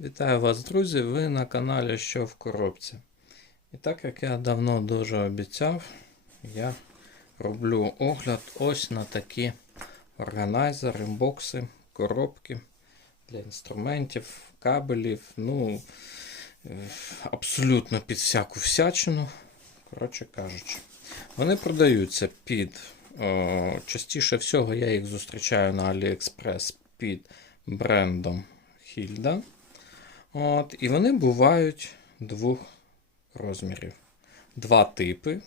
Вітаю вас, друзі! Ви на каналі Що в коробці. І так як я давно дуже обіцяв, я роблю огляд ось на такі органайзери, бокси, коробки для інструментів, кабелів. Ну, абсолютно під всяку всячину. Коротше кажучи, вони продаються під. О, частіше всього я їх зустрічаю на AliExpress під брендом Hilda. От, і вони бувають двох розмірів. Два типи.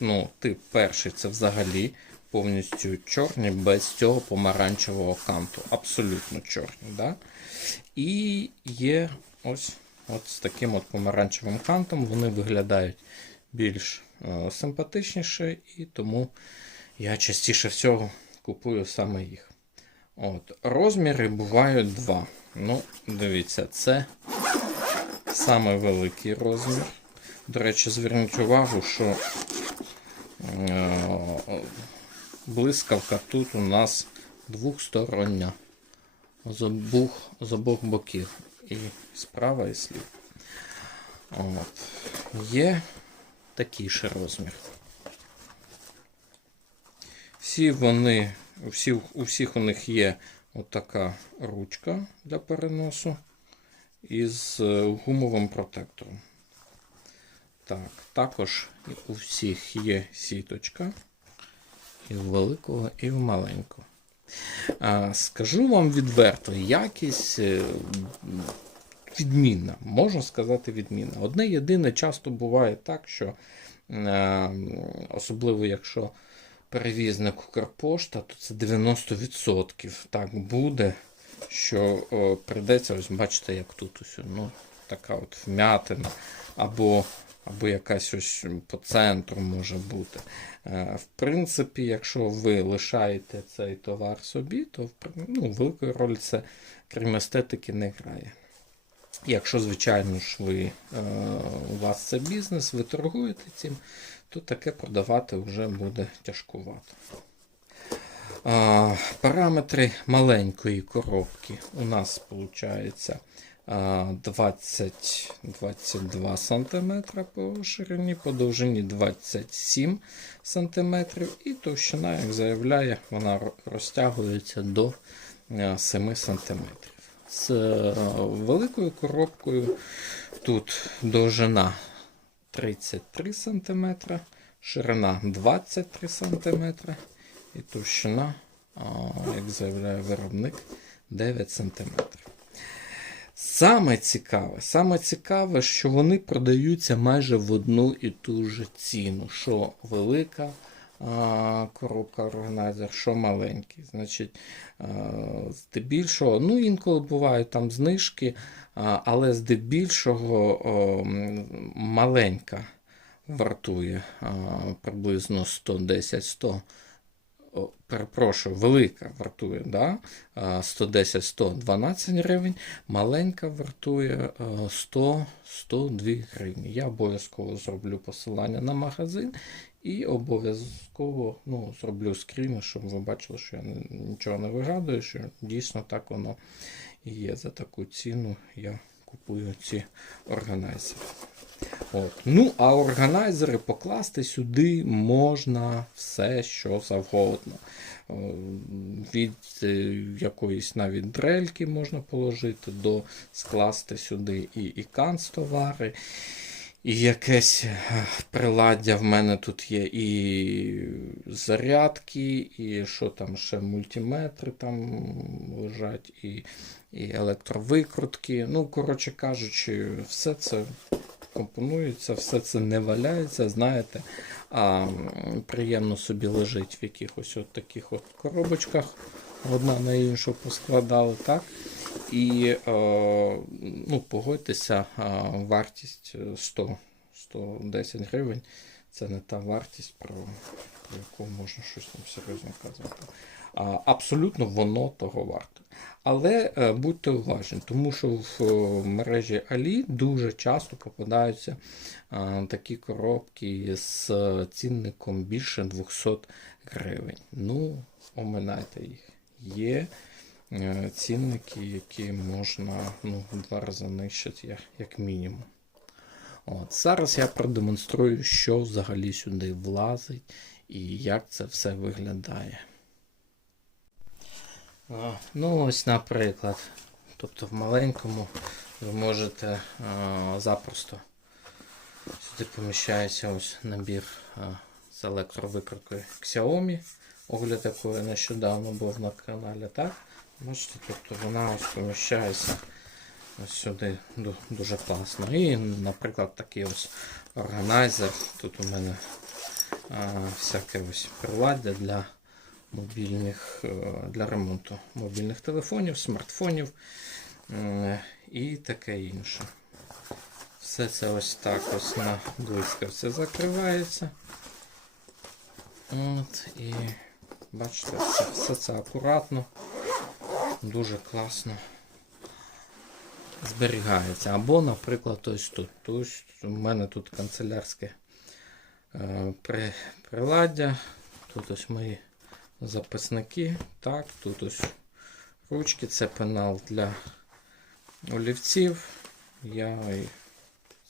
Ну, Тип перший це взагалі повністю чорні, без цього помаранчевого канту. Абсолютно чорні. Да? І є ось, от з таким от помаранчевим кантом. Вони виглядають більш е, симпатичніше, і тому я частіше всього купую саме їх. От, Розміри бувають два. Ну, дивіться, це саме великий розмір. До речі, зверніть увагу, що е, блискавка тут у нас двохстороння. З обох, з обох боків. І справа, і слів. От. Є такий ще розмір. Всі вони, у всіх, у всіх у них є отака ручка для переносу із е, гумовим протектором. Так, також у всіх є сіточка і в великого, і в маленького. Скажу вам відверто, якість е, відмінна, можна сказати, відмінна. Одне єдине часто буває так, що е, особливо якщо перевізник Укрпошта, то це 90% так буде, що о, прийдеться, ось бачите, як тут ось, ну, така от вмятина, або, або якась ось по центру може бути. Е, в принципі, якщо ви лишаєте цей товар собі, то ну, великої ролі це крім естетики не грає. Якщо, звичайно ж, ви, е, у вас це бізнес, ви торгуєте цим, то таке продавати вже буде тяжкувато. Параметри маленької коробки у нас виходить 20-22 см по ширині, по довжині 27 см, і товщина, як заявляє, вона розтягується до е, 7 см. З е, великою коробкою тут довжина 33 см, ширина 23 см і товщина, як заявляє виробник, 9 см. Саме цікаве, саме цікаве, що вони продаються майже в одну і ту ж ціну, що велика коробка органайзер, що маленький. Значить, здебільшого, ну інколи бувають там знижки, але здебільшого маленька вартує приблизно 110-100. Перепрошую, велика вартує да? 110-112 гривень, маленька вартує 100-102 гривні. Я обов'язково зроблю посилання на магазин і обов'язково ну, зроблю скріни, щоб ви бачили, що я нічого не вигадую, що дійсно так воно і є. За таку ціну я купую ці органайзери. От. Ну, а органайзери покласти сюди можна все, що завгодно. Е, Від е, якоїсь навіть дрельки можна положити, до скласти сюди і, і канцтовари, і якесь е, приладдя в мене тут є, і зарядки, і що там ще мультиметри там лежать, і, і електровикрутки. Ну, коротше кажучи, все це компонується, все це не валяється, знаєте, а приємно собі лежить в якихось от таких от коробочках, одна на іншу поскладали, так? І е, ну, погодьтеся, е, вартість е, 100 110 гривень це не та вартість, про, про яку можна щось там серйозно казати. Абсолютно воно того варте. Але е, будьте уважні, тому що в е, мережі Алі дуже часто попадаються е, такі коробки з цінником більше 200 гривень. Ну, оминайте їх. Є цінники, які можна ну, в два рази нищити, як, як мінімум. От. Зараз я продемонструю, що взагалі сюди влазить і як це все виглядає. Ну, ось, наприклад. Тобто в маленькому ви можете а, запросто сюди поміщається ось набір а, з електровикруткою Xiaomi. Огляд якої нещодавно був на каналі, так? Бачите, тобто вона ось поміщається ось сюди дуже класно. І, наприклад, такий ось органайзер. Тут у мене а, всяке ось приладдя для мобільних е, для ремонту мобільних телефонів, смартфонів е, і таке інше. Все це ось так ось на блискавці закривається. От, і бачите, все, все це акуратно, дуже класно зберігається. Або, наприклад, ось тут. Тобто у мене тут канцелярське е, при, приладдя. Тут ось мої записники. Так, тут ось ручки, це пенал для олівців. Я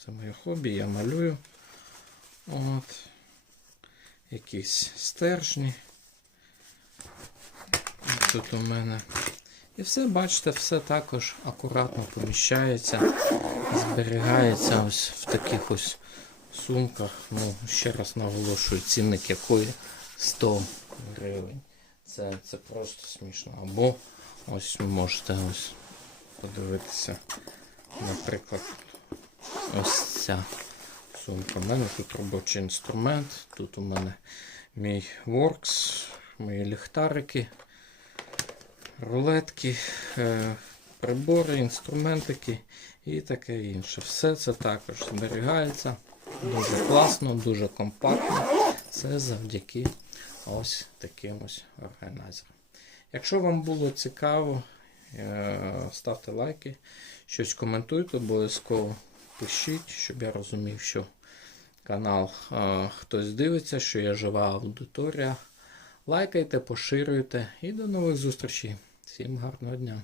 це моє хобі, я малюю. От. Якісь стержні. Тут у мене. І все, бачите, все також акуратно поміщається, зберігається ось в таких ось сумках. Ну, ще раз наголошую, цінник якої 100 гривень. Це, це просто смішно. Або ось ви можете ось подивитися, наприклад, ось ця сумка. У мене тут робочий інструмент, тут у мене мій Works, мої ліхтарики, рулетки, е, прибори, інструментики і таке інше. Все це також зберігається дуже класно, дуже компактно. Це завдяки ось таким ось органайзерам. Якщо вам було цікаво, е, ставте лайки, щось коментуйте, обов'язково пишіть, щоб я розумів, що канал е, хтось дивиться, що є жива аудиторія. Лайкайте, поширюйте і до нових зустрічей. Всім гарного дня!